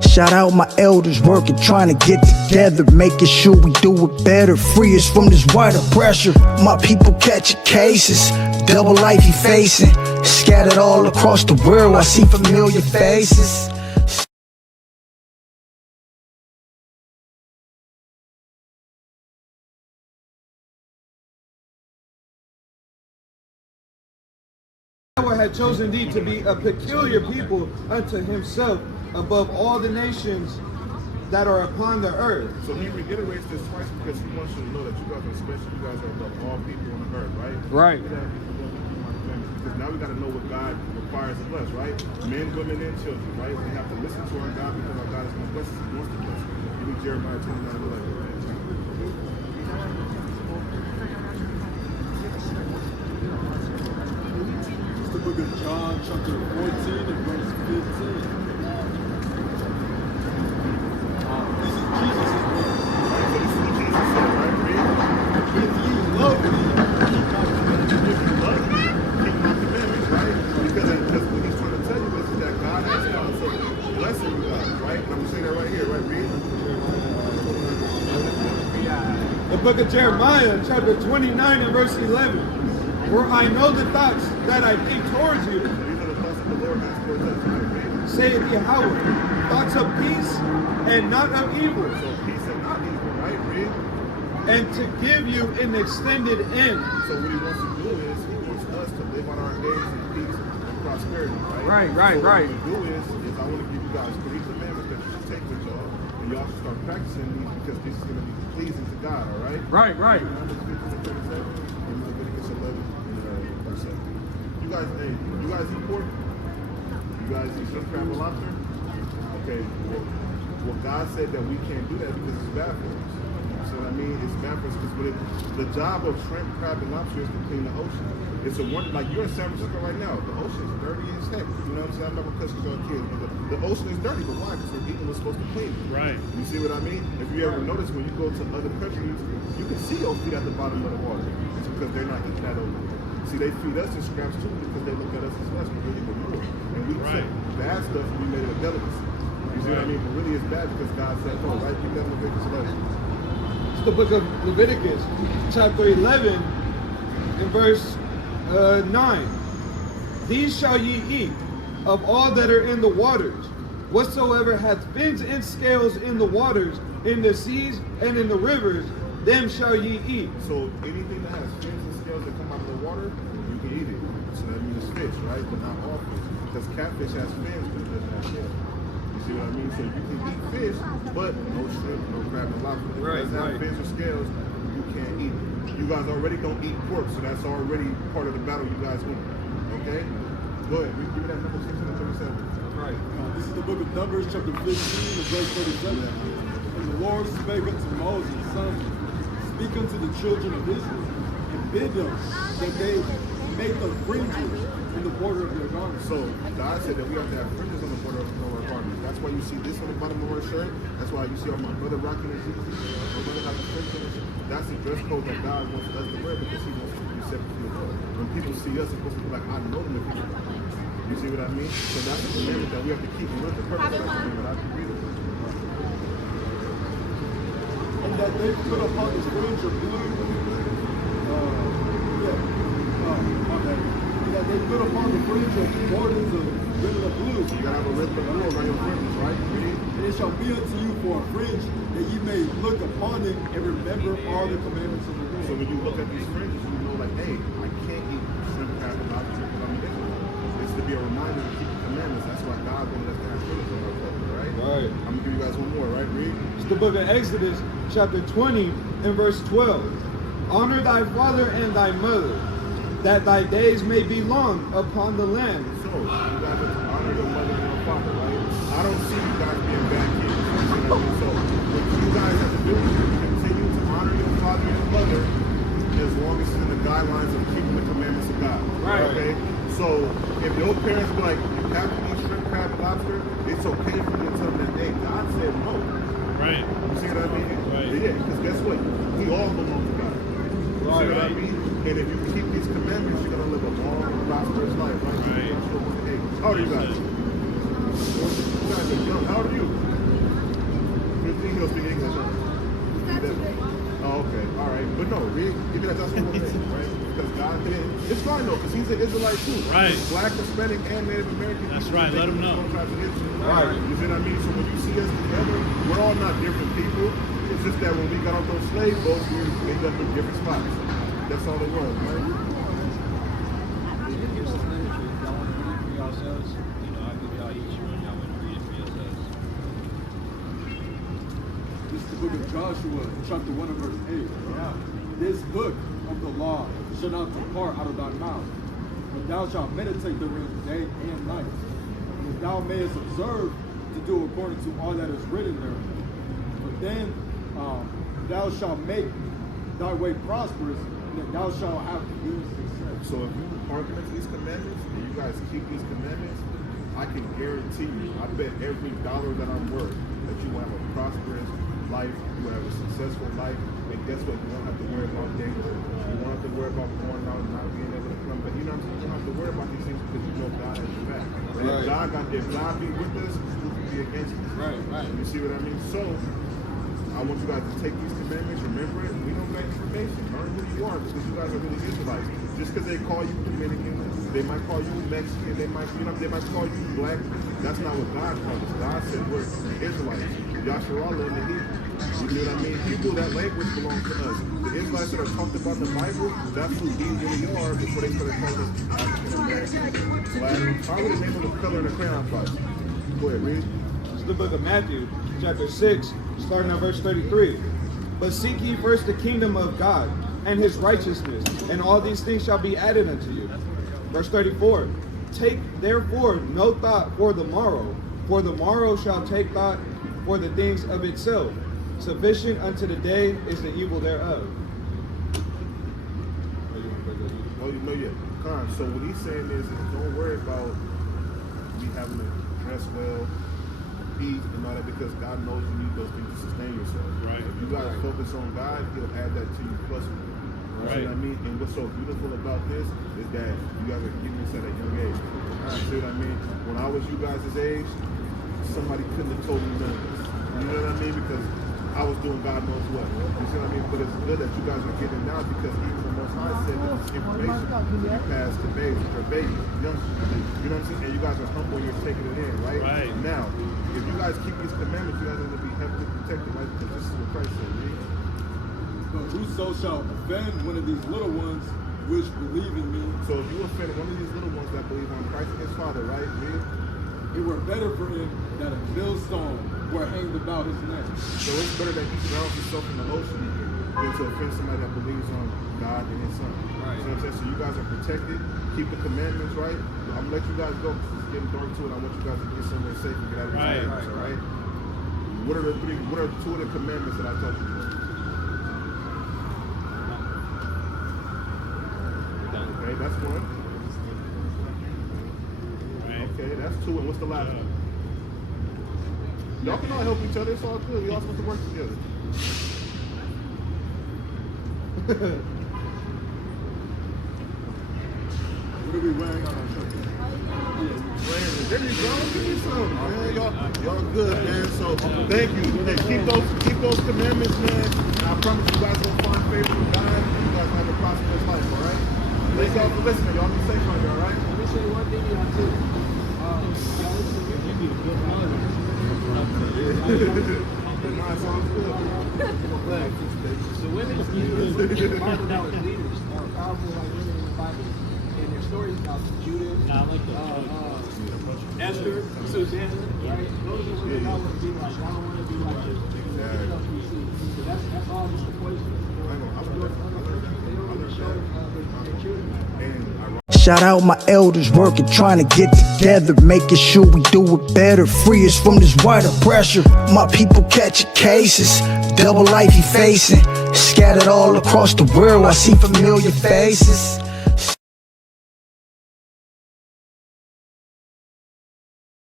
Shout out my elders working, trying to get together, making sure we do it better. Free us from this wider pressure. My people catching cases, double life he facing. Scattered all across the world, I see familiar faces. Yahweh had chosen thee to be a peculiar people unto himself above all the nations that are upon the earth. So he reiterates this twice because he wants you to know that you guys are special. You guys are above all people on the earth, right? Right. Because now we got to know what God requires of us, right? Men, women, and children, right? We have to listen to our God because our God is going to bless us. He wants to bless us. Give me Jeremiah 29:11. It's the book of John, chapter 14 and verse 15. This is Jesus' words. So this is what Jesus said, right? Read. If ye love me, keep my commandments. If you love me, keep my commandments, right? Because what he's trying to tell you is that God has thoughts of blessing you guys, right? And I'm saying that right here, right? Read. The book of Jeremiah, chapter 29 and verse 11. For I know the thoughts that I think towards you, These are the thoughts that the Lord has towards us, right? Read. saith Yahweh, thoughts of peace and not of evil, So peace and not evil, right? Read. and to give you an extended end. So what he wants to do is he wants us to live on our days in peace and prosperity, right? Right. So what we do is I want to give you guys 3 commandments that you should take with y'all, and y'all should start practicing these because this is going to be pleasing to God, all right? Right. You guys eat pork? You guys eat shrimp, crab, and lobster? Okay, well, God said that we can't do that because it's bad for us. So what I mean, it's bad for us because the job of shrimp, crab, and lobster is to clean the ocean. It's a wonder, like you're in San Francisco right now, the ocean is dirty as heck. You know what I'm saying? I remember because we were kids, but the ocean is dirty, but why? Because the people are supposed to clean it. Right. You see what I mean? If you ever notice when you go to other countries, you can see your feet at the bottom of the water. It's because they're not eating that over there. See, they feed us in scraps too because they look at us as less, but really we're more. And we took bad stuff and we made it a delicacy. You see what I mean? But really it's bad because God said, oh, right? Keep that in Leviticus 11. It's the book of Leviticus, chapter 11, and verse 9. These shall ye eat of all that are in the waters, whatsoever hath fins and scales in the waters, in the seas and in the rivers, them shall ye eat. So anything that has fins and scales that come out of the water, you can eat it. So that means it's fish, right? But not all fish. Because catfish has fins, but it doesn't have scales. You see what I mean? So you can eat fish, but no shrimp, no crab, no lobster. If it doesn't have fins or scales, you can't eat it. You guys already don't eat pork, so that's already part of the battle you guys win. Okay? Go ahead. Give me that number 637. Right. This is the book of Numbers, chapter 15, and verse 37. And the Lord spake unto Moses, saying, speak unto the children of Israel, and bid them that they make the fringes in the border of their garments. So God said that we have to have fringes on the border of our garments. That's why you see this on the bottom of our shirt. That's why you see all my brother rocking his my brother got the fringe on his shirt. That's the dress code that God wants us to wear because he wants us to be separate from the Lord. When people see us, it's supposed to be like, I know them if people. You see what I mean? So that's the commandment that we have to keep. And look, the purpose of that commandment, I can read it. And that they put upon the fringe of blue, and that they put upon the fringe of borders of ribbon of blue. You gotta have a ribbon of blue around your fringes, right? Read. And it shall be unto you for a fringe, that ye may look upon it and remember all the commandments of the Lord. So when you look at these fringes, you know like, hey, I can't eat shrimp, crab, and lobster because I'm an Israelite. It's to be a reminder to keep the commandments. That's why God wanted us to have fringes on our clothes, right? Right. I'm gonna give you guys one more, right? Read. It's the book of Exodus, chapter 20, and verse 12. Honor thy father and thy mother, that thy days may be long upon the land. So, you guys have to honor your mother and your father, right? I don't see you guys being bad kids. You know what I mean? So, what you guys have to do is continue to honor your father and your mother as long as it's in the guidelines of keeping the commandments of God. Right. Okay? So, if your parents be like, you have to eat shrimp, crab, and lobster, it's okay for you to tell them that, hey, God said no. Right. You see what I mean? Right. Yeah, because guess what? We all belong to God. You see what I mean? And if you keep these commandments, you're going to live a long, prosperous life, right? Right. Hey, how old are you guys? You guys are young. How old are you? no, read. Give me that Joshua 1:8, right? Because God did. It's fine though, because he's an Israelite too. Right. Black, Hispanic, and Native American. That's right, let him know. Right. You see what I mean? So when you see us together, we're all not different people. It's just that when we got off those slave boats, we ended up in different spots. That's all it was, right? This is the book of Joshua, chapter 1 and verse 8. This book of the law shall not depart out of thy mouth, but thou shalt meditate therein day and night, that thou mayest observe to do according to all that is written therein. But then thou shalt make thy way prosperous, and that thou shalt have good success. So if you hearken to these commandments, and you guys keep these commandments, I can guarantee you, I bet every dollar that I'm worth, that you will have a prosperous life, you will have a successful life, and guess what? You won't have to worry about danger. You won't have to worry about going out and not being able to come. But you know what I'm saying? You don't have to worry about these things because you know God has your back. And if God be with us, who can be against us? Right. You see what I mean? So I want you guys to take these commandments, remember it. We don't got information. Learn who you are because you guys are really Israelites. Just because they call you Dominican, they might call you Mexican, they might call you black. That's not what God calls us. God said we're Israelites. Yasharallah in the Hebrew. You know what I mean? Hebrew, that language belongs to us. The Israelites that are talked about in the Bible, that's who we really are before they started calling us African American, black. How would they name them with color in a crayon box? Go ahead, read. It's the book of Matthew, chapter 6, starting at verse 33. But seek ye first the kingdom of God and his righteousness, and all these things shall be added unto you. Verse 34. Take therefore no thought for the morrow shall take thought for the things of itself. Sufficient unto the day is the evil thereof. Oh, you know, yeah. Con. So what he's saying is don't worry about me having to dress well, eat, and all that, because God knows you need those things to sustain yourself. Right. If you gotta focus on God, he'll add that to you plus more. You see what I mean? And what's so beautiful about this is that you guys are getting this at a young age. You see what I mean? When I was you guys' age, somebody couldn't have told me none of this. You know what I mean? Because I was doing God knows what. You see what I mean? But it's good that you guys are getting now, because even the Most High said that this information will be passed to babies, or babies, young people. You know what I'm saying? And you guys are humble and you're taking it in, right? Right. Now, if you guys keep these commandments, you guys are going to be heavily protected, right? Because this is what Christ said, right? But whoso shall offend one of these little ones which believe in me, So if you offend one of these little ones that believe on Christ and his Father, right? Read. it were better for him that a millstone were hanged about his neck. So it's better that he drowns himself in the ocean than to offend somebody that believes on God and his Son. Right. You know what I'm saying? So you guys are protected. Keep the commandments, right? I'm going to let you guys go because it's getting dark too, and I want you guys to get somewhere safe and get out of these Right. commandments, all right? What are two of the commandments that I taught you? Okay, that's one. Right. Okay, that's two. And what's the last one? Y'all can all help each other. It's all good. We all supposed to work together. What are we wearing on our shirt? There you go. Give me some, man. Y'all good, man. So thank you. Hey, keep those commandments, man. And I promise you guys will find favor with God. And you guys have a prosperous life, all right? Thank y'all for listening. Y'all be safe out there, all right? Let me show you one thing y'all too. Y'all listen to music. Mine sounds good. The women in the Bible that was leaders are powerful like women in the Bible. And their stories about Judith, Esther, Susanna, right? Those are what y'all want to be like. Y'all don't want to be like the stuff we see. So that's all just equation. Shout out my elders working, trying to get together, making sure we do it better. Free us from this white oppressor. My people catching cases, double life he facing. Scattered all across the world, I see familiar faces.